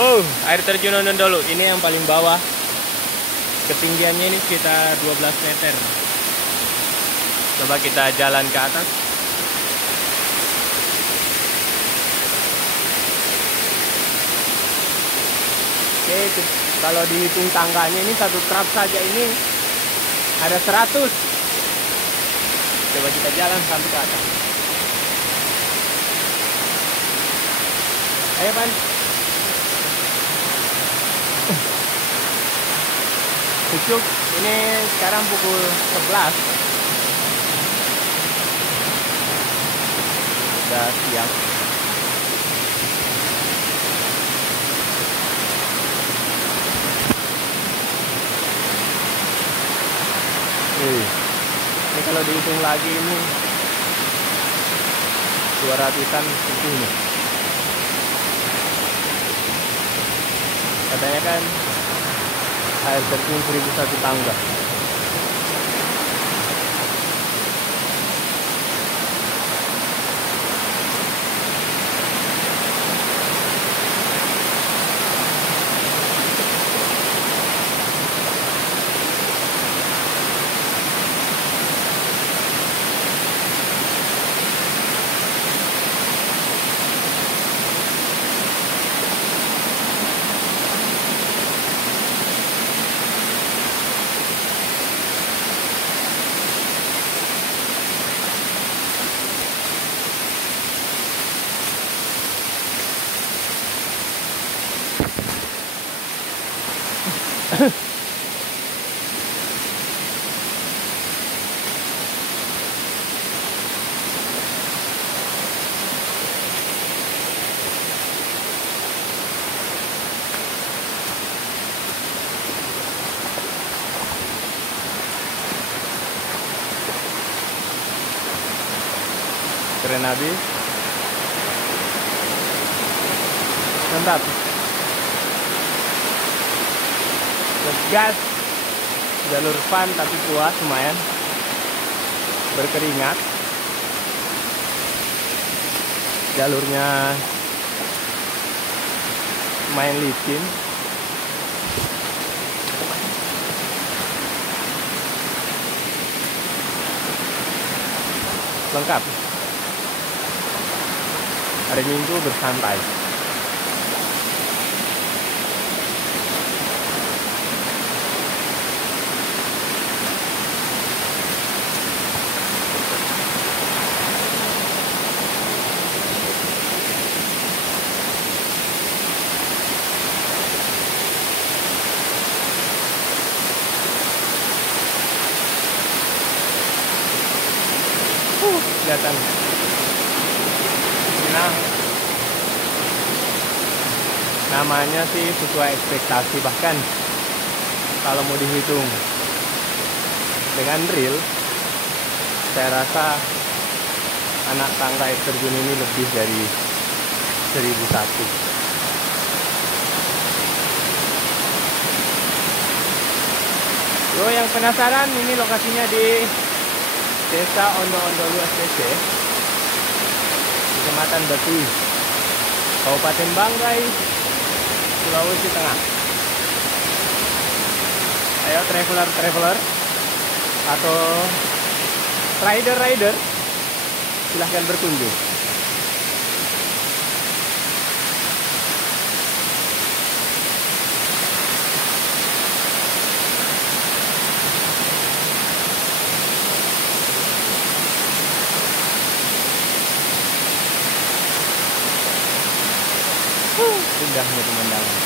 Oh, air terjun Ondondolu. Ini yang paling bawah. Ketinggiannya ini sekitar 12 meter. Coba kita jalan ke atas. Oke, kalau dihitung tangganya ini satu trap saja ini ada 100. Coba kita jalan sampai ke atas. Ayo, Pan. Cucuk, ini sekarang pukul 11. Udah siang. Ini kalau dihitung lagi ini 200-an lebih nih. Katanya kan air terjun 1001 tangga. Keren habis. Mantap. Gas. Jalur fun tapi kuat lumayan. Berkeringat. Jalurnya main licin. Lengkap. Hari Minggu bersantai. Kelihatan. Nah, namanya sih sesuai ekspektasi, bahkan kalau mau dihitung dengan real, saya rasa anak tangga air terjun ini lebih dari 1001. Yo, yang penasaran, ini lokasinya di Desa Ondo-Ondolu SPC, Kecamatan Batu, Kabupaten Banggai, Sulawesi Tengah. Ayo traveler atau rider, silahkan berkunjung. Indahnya pemandangan.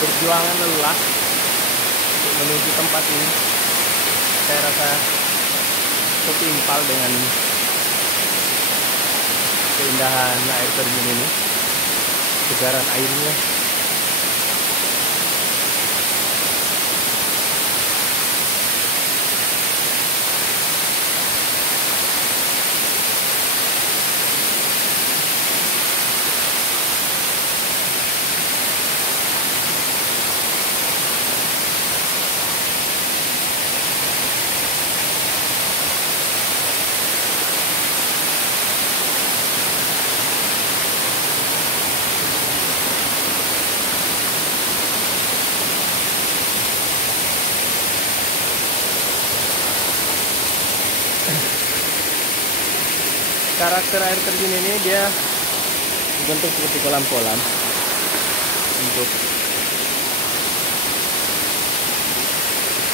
Perjuangan lelah untuk menuju tempat ini, saya rasa setimpal dengan keindahan air terjun ini, kejaran airnya. karakter air terjun ini dia dibentuk seperti kolam-kolam untuk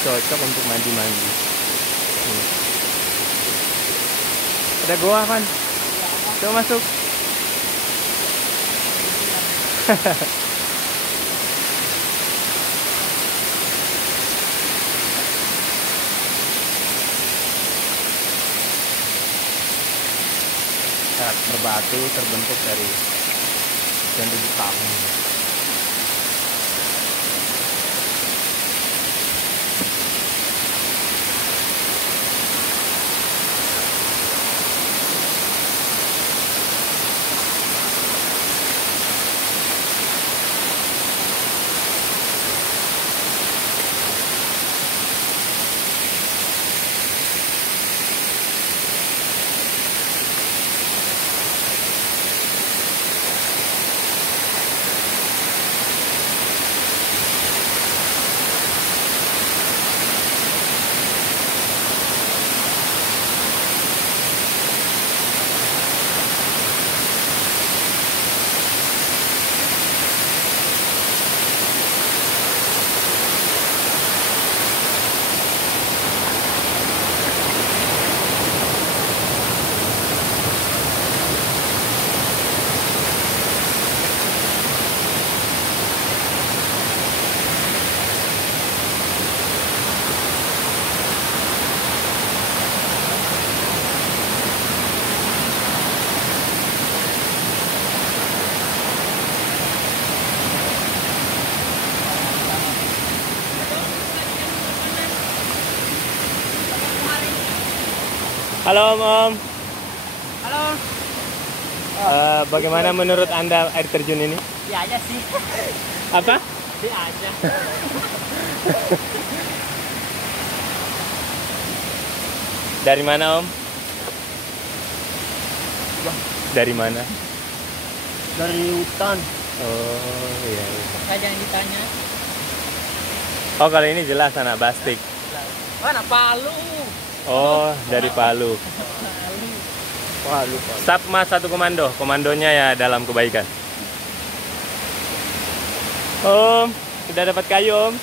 cocok untuk mandi-mandi. Ada goa kan? Coba masuk. Karakter batu terbentuk dari sekian ribu tahun. Halo Om. Halo. Bagaimana menurut Anda air terjun ini? Ya aja sih. Apa? Ya aja. Dari mana Om? Dari mana? Dari hutan. Oh iya. Saya jangan ditanya. Oh kalau ini jelas anak Bastik. Mana Palu? Oh dari Palu. Palu. Staf Mas satu komando. Komandonya ya dalam kebaikan. Om, sudah dapat kayu Om.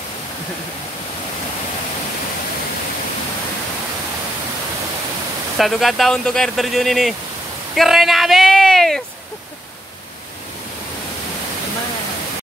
Satu kata untuk air terjun ini. Keren abis!